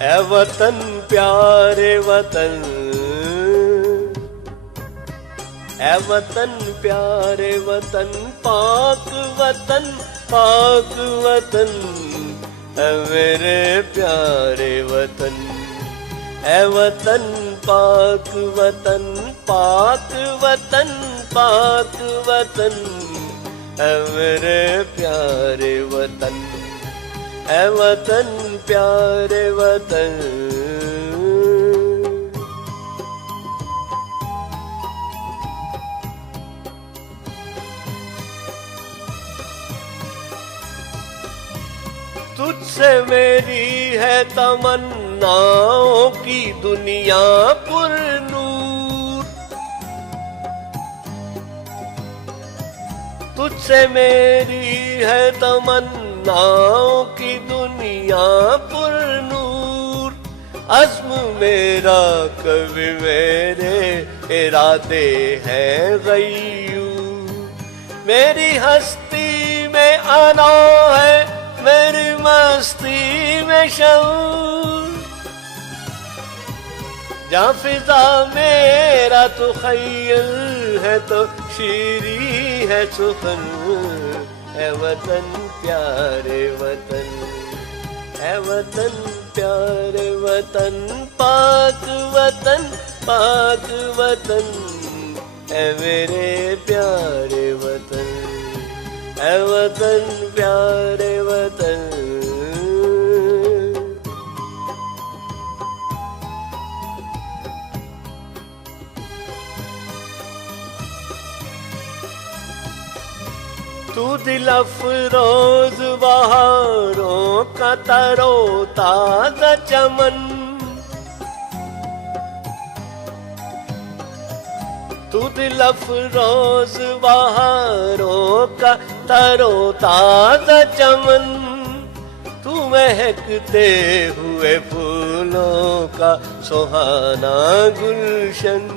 ऐ वतन प्यारे वतन, ऐ वतन प्यारे वतन, पाक वतन पाक वतन, ऐ मेरे प्यारे वतन। ऐ वतन पाक वतन, पाक वतन पाक वतन, ऐ मेरे प्यारे वतन। ऐ वतन प्यारे वतन। तुझसे मेरी है तमन्नाओं की दुनिया पुरनूर, तुझसे मेरी है तमन्नाओं की दुनिया पुरनूर। अज़्म मेरा कभी मेरे इरादे हैं गयूर, मेरी हस्ती में आना है मेरी मस्ती में शऊर। जा फिजा मेरा तो खय्यल है तो शीरी है सुखन। ऐ वतन प्यारे वतन, ऐ वतन प्यारे वतन, पाक वतन पाक वतन, ऐ मेरे प्यारे वतन। ऐ वतन प्यारे वतन। तू दिल अफरोज बहारों का तरो ताजा चमन, तू दिल अफरोज बहारों का तरो ताजा चमन। तू महकते हुए फूलों का सुहाना गुलशन,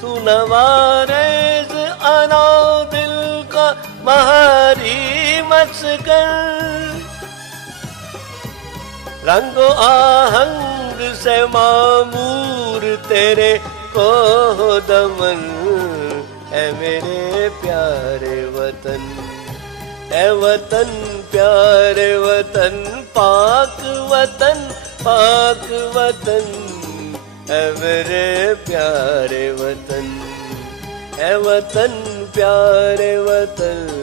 तू नवारेज अना दिल का महारी मस्कन। रंगो आहंग से मामूर तेरे को दमन। ऐ मेरे प्यारे वतन, ऐ वतन प्यारे वतन, पाक वतन पाक वतन, ऐ मेरे प्यारे वतन। ऐ वतन प्यारे वतन।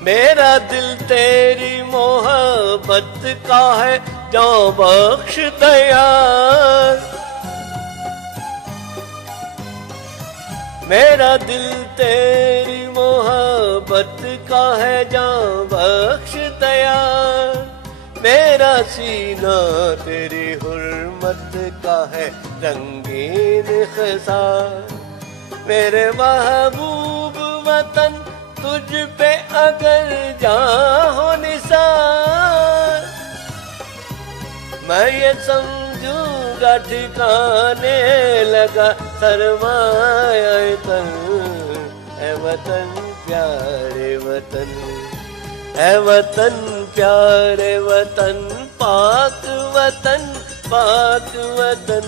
मेरा दिल तेरी मोहब्बत का है जान बख्श तैयार। मेरा दिल तेरी मोहब्बत का है जान बख्श तैयार। मेरा सीना तेरी हुर्मत का है रंगीन ख़िसार। मेरे महबूब वतन तुझ पे अगर जान हो निसार, मैं ये समझूंगा ठिकाने लगा सरमाया तन। ऐ वतन प्यारे वतन, ऐ वतन प्यारे वतन, पाक वतन पाक वतन,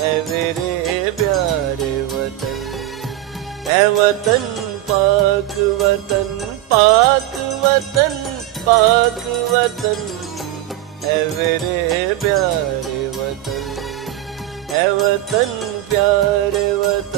ऐ मेरे प्यारे वतन। ऐ वतन पाक वतन, पाक वतन पाक वतन, ऐ मेरे प्यारे वतन। ऐ वतन प्यारे वतन।